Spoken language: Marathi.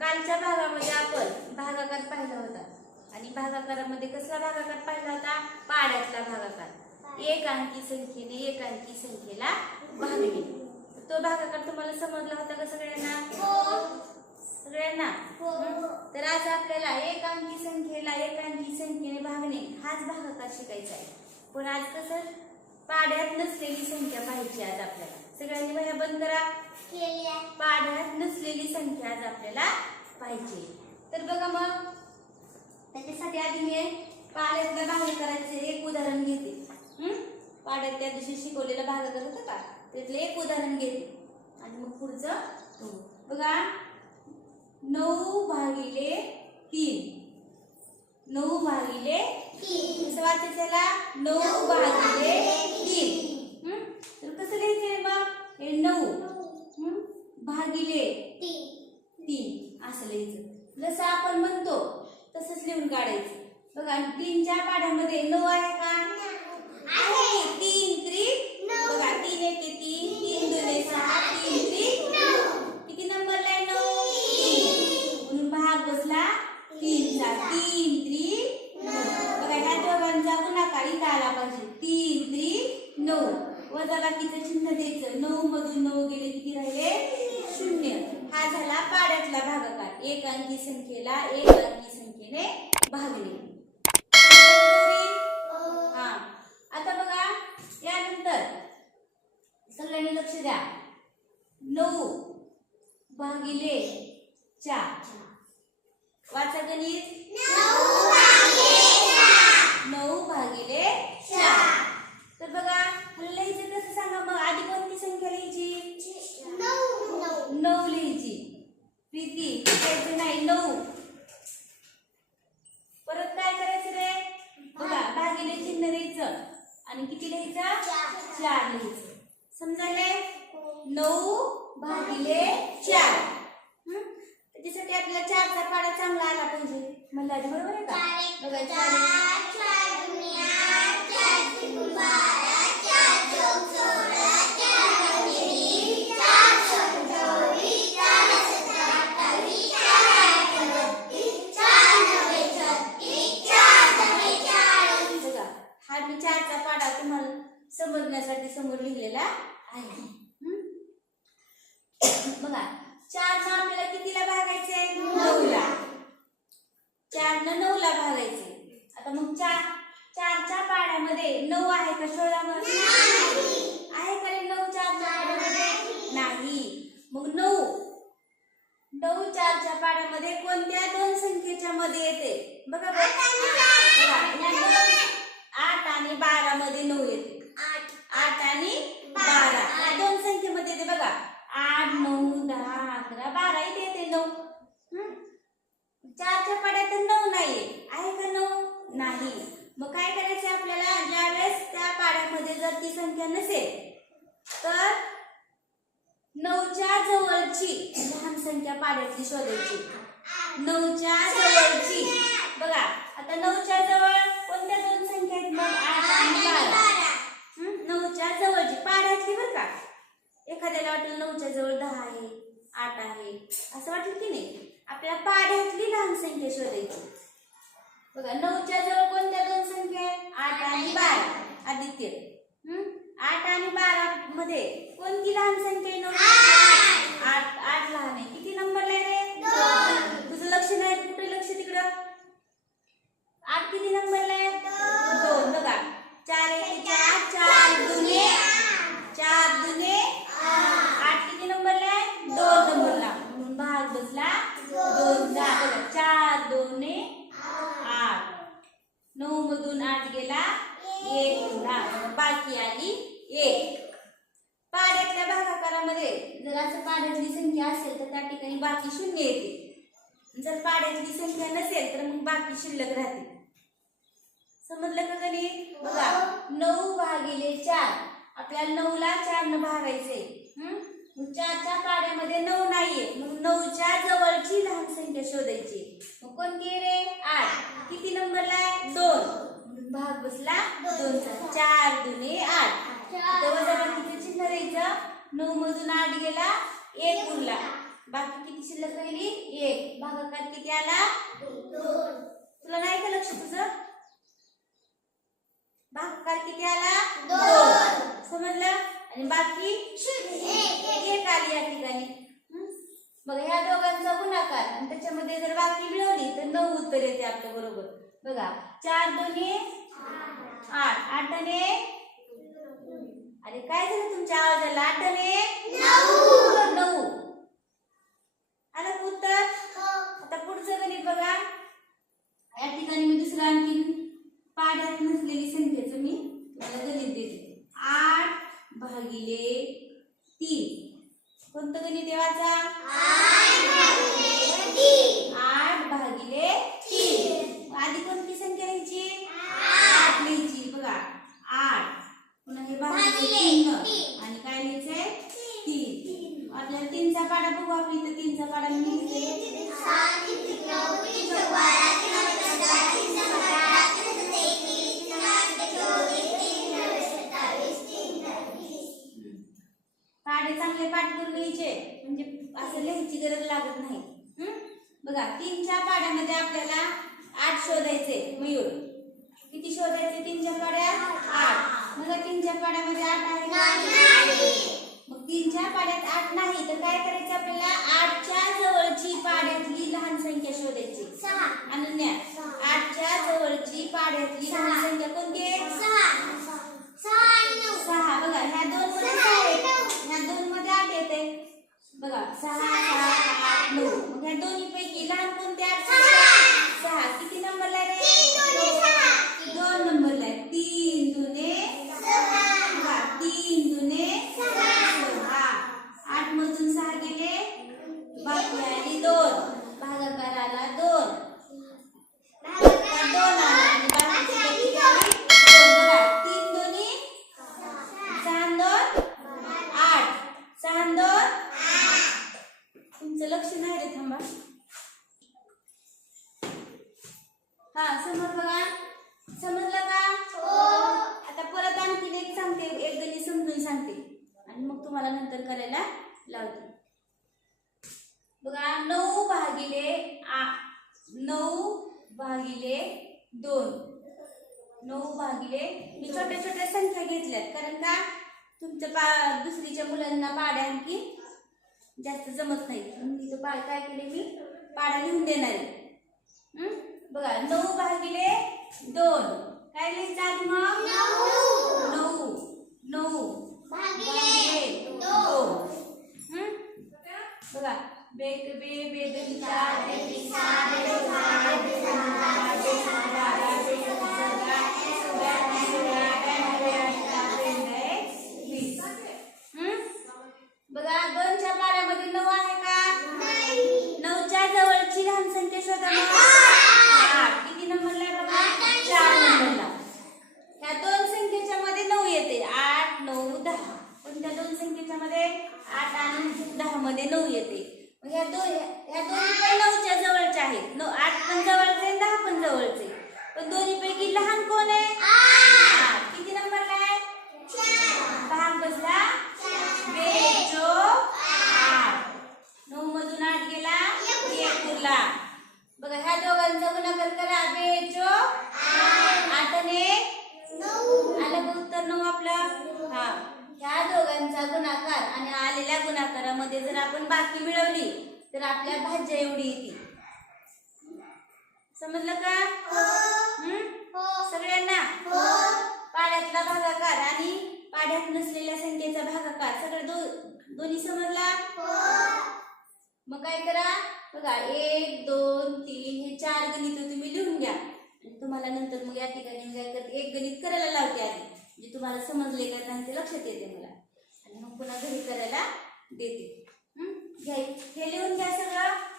कालच्या भागामध्ये आपण भागाकार पाहिला होता. आणि भागाकारामध्ये कसला भागाकार पाहिला होता? पाड्यातला भागाकार. एक अंकी संख्येने एक अंकी संख्येला भागणे तो भागाकार तुम्हाला समजला होता का सगळ्यांना? सगळ्यांना? हं? तर आज आपल्याला एक अंकी संख्येला एक अंकी संख्येने भागणे हाच भागाकार शिकायचा आहे. पण आज कसं? पाड्यात नसलेली संख्या पाहिजे आज आपल्याला. सगळ्यांनी वह्या बंद करा. पाढ्यात नसलेली संख्या आज आपल्याला पाहिजे. तर बघा मग त्याच्यासाठी आधी मी पाड्यातला भाग करायचे एक उदाहरण घेते? पाड्यात त्या दिवशी शिकवलेलं भाग करत होतं का? त्यातलं एक उदाहरण घेते. आणि मग पुढचं बघू. नऊ भागिले तीन. नऊ भागिले कसं वाचायचं त्याला नऊ भागिले तीन हं? तर कसं लिहायचंय मग हे नऊ हं? भागिले तीन असं लिहायचं जसं आपण म्हणतो तसंच लिहून काढायचं बघा आणि तीनच्या पाढ्यामध्ये नऊ आहे का आहे तीन त्रिक बघा तीन येते तीन तीन दोन सहा तीन त्रिक किती नंबरला आहे नऊ तीन म्हणून भाग बसला तीनचा तीन त्रिक नऊ बघा ह्या दोघांचा गुणाकार इथं आला पाहिजे तीन त्रिक नऊ वजा बाकीचं चिन्ह द्यायचं नऊ मधून नऊ गेले किती राहिले शून्य हा झाला पाड्यातला भागाकार. एक अंकी संख्येला एक अंकी संख्येने भागले हा. आता बघा यानंतर सगळ्यांनी लक्ष द्या. नऊ भागिले चार. वाचा गणित नऊ भागिले चार तर बघा लिहायचं कसं सांगा मग आधी कोणती संख्या लिहायची नऊ लिहायची प्रीती लिहायचं नाही नऊ परत काय करायचं रे बघा भागिले चिन्ह लिहायचं आणि किती लिहायचं? चार लिहायचं. समजायले नऊ भागिले चार? त्याच्यासाठी आपल्याला चारचा पाडा चांगला आला पाहिजे. आधी बरोबर आहे का? बघा चार आहे? बघा चार आपल्याला कितीला भागायचे नऊला. चारनं नऊला भागायचे आता मग चार चारच्या पाड्यामध्ये नऊ आहे का मग आहे का रे नऊ चारच्या पाड्यामध्ये? नाही. मग नऊ. नऊ चारच्या पाड्यामध्ये कोणत्या दोन संख्येच्या मध्ये येते? बघा आठ आणि बारा. मध्ये नऊ येते. आठ आणि बारा. दोन संख्येमध्ये येते बघा. आठ नऊ दहा अकरा बारा. इथे येते नऊ. चारच्या पाड्यात तर नऊ नाही आहे का नऊ? नाही. मग काय करायचं आपल्याला? ज्यावेळेस त्या पाड्यामध्ये जर ती संख्या नसेल तर नऊच्या जवळची लहान संख्या पाड्यातली शोधायची. नऊच्या जवळची. बघा आता नऊच्या जवळ कोणत्या दोन संख्या आहेत मग आठ आणि बारा हं? नऊच्या जवळची पाड्यातली बरं का एखाद्याला वाटेल नऊच्या जवळ दहा आहे आठ आहे असं वाटेल की नाही आपल्याला पाड्यातली लहान संख्या शोधायची बघा नऊच्या जवळ कोणत्या दोन संख्या आहेत? आठ आणि बारा. आदित्य? आठ आणि बारा मध्ये कोणती लहान संख्या आहे? नऊ. आठ. आठ लहान आहे. किती नंबरला आहे तुझं लक्ष नाही कुठे लक्ष तिकडं? आठ किती नंबरला आहे? दोन. बघा चार एक चार चार दुने चार दुने आठ किती नंबरला आहे दोन नंबरला म्हणून भाग बसला दोन दहा बघा चार दोने आठ नऊ मधून आठ गेला एक उरला बाकी आली एक पाड्यातल्या भागाकारामध्ये जर असं पाड्यातली संख्या असेल तर त्या ठिकाणी बाकी शून्य येते. जर पाड्यातली संख्या नसेल तर मग बाकी शिल्लक राहते. समजलं का कधी बघा नऊ भागिले चार. आपल्याला नऊला चारनं भागायचे हं? मग चारच्या पाड्यामध्ये नऊ नाहीये. मग नऊच्या जवळची लहान संख्या शोधायची. मग कोणती रे? आठ. किती नंबरला आहे? दोन. भाग बसला दोन चार दुने आठ. वजा किती चिन्ह राहायचं नऊ मधून आठ गेला एक उरला. बाकी किती शिल्लक राहिली? एक. भागाकार किती आला? तुला नाही का लक्ष तुझं? भागाकार किती आला? समजलं? आणि बाकी? एक आली या ठिकाणी? बघा ह्या दोघांचा गुणाकार. आणि त्याच्यामध्ये जर बाकी मिळवली तर नऊ उत्तर येते आपल्या बरोबर. बघा चार दोन्ही आठ आठाने अरे काय झालं तुमच्या आवाजाला आठाने नऊ का उत्तर? आता पुढचं गणित बघा. या ठिकाणी मी दुसरं आणखी पाड्यात नसलेली संख्येचं मी तुम्हाला गणित देते. आठ भागिले तीन. कोणतं गणित आहे वाचा आठ भागिले तीन आधी कोणती संख्या लिहायची आठ लिहायची बघा आठ पुन्हा हे भागिले तीन आणि काय लिहायचंय तीन आपल्याला तीनचा पाडा बघू आपण इथं तीनचा पाडा मी पाडे चांगले पाठ करून घ्यायचे. म्हणजे असं लिहायची गरज लागत नाही. बघा तीनच्या पाड्यामध्ये आपल्याला आठ शोधायचे मयूर किती शोधायचे तीनच्या पाड्या? आठ. मग तीनच्या पाड्यामध्ये आठ आहे. तीनच्या पाड्यात आठ नाही तर काय करायचं आपल्याला? आठच्या जवळची पाड्यातली लहान संख्या शोधायची. सहा आठच्या जवळची पाड्यातली लहान संख्या कोणती आहे सहा बघा ह्या दोन मध्ये सहा आहेत ह्या दोन मध्ये आठ येते बघा सहा सहा आठ नऊ मग ह्या दोन्ही पैकी लहान कोणते आठ सहा किती नंबरला आहे रे? दोन नंबरला आहे तीन दुने बघा, तीन दुने सहा आठ मधून सहा गेले बाकी आली दोन भागाकाराला दोन त्या दोन आले आणि बाकीची किती आली? दोन बघा तीन दोन्ही सहा न दोन आठ सहा न दोन तुमचं लक्ष नाही रे थांबा हा समोर बघा समजलं का आता परत आणखीन एक सांगते एक गणित समजून सांगते आणि मग तुम्हाला नंतर करायला लावते. बघा नऊ भागिले आ नऊ भागिले दोन. नऊ भागिले मी छोट्या छोट्या संख्या घेतल्यात. कारण का तुमच्या पा दुसरीच्या मुलांना पाड्या आणखी जास्त जमत नाही. मी तो पाड काय केले मी? पाडा लिहून देणार आहे? बघा नऊ भागिले दोन. काय आधी मग? नऊ. नऊ. भागिले. दोन हं? बघा बेक बे बेदली चार बेदली सहा बेदली सहा बेदली सहा बेदली सहा बेदली सहा बेदली सोळा बेदली सोळा बेदली अठरा बेदली वीस हं? बघा दोनच्या पाड्यामध्ये नऊ आहे का नऊच्या जवळची लहान संख्या शोधा मग. आठ. किती नंबरला आहे बघा चार नंबरला ह्या दोन संख्येच्या मध्ये नऊ येते आठ नऊ दहा पण त्या दोन संख्येच्या मध्ये आठ आणि दहा मध्ये नऊ येते मग ह्या दोन ह्या दोन्ही पण नऊच्या जवळच्या आहेत नऊ आठ पण जवळचे आणि दहा पण जवळचे पण दोन्ही पैकी लहान कोण आहे आठ. किती नंबरला आहे भाग बसला बेचो आठ नऊ मधून आठ गेला एक उरला बघा ह्या दोघांचा गुणाकार करा बेचो आठने आलं का उत्तर नऊ आपलं हा ह्या दोघांचा गुणाकार आणि आलेल्या मध्ये जर आपण बाकी मिळवली तर आपल्या भाज्या एवढी येतील. समजलं का? सगळ्यांना? पाड्यातला भागाकार आणि पाड्यात नसलेल्या संख्येचा भागाकार. सगळं दो दोन्ही समजला? मग काय करा? बघा एक दोन तीन हे चार गणित तुम्ही लिहून घ्या. आणि तुम्हाला नंतर मग या ठिकाणी काय करते. एक गणित करायला लावते आधी. म्हणजे तुम्हाला समजले का नाही ते लक्षात येते मला. आणि मग पुन्हा घरी करायला देते. घ्यायचं हे लिहून घ्या सगळं.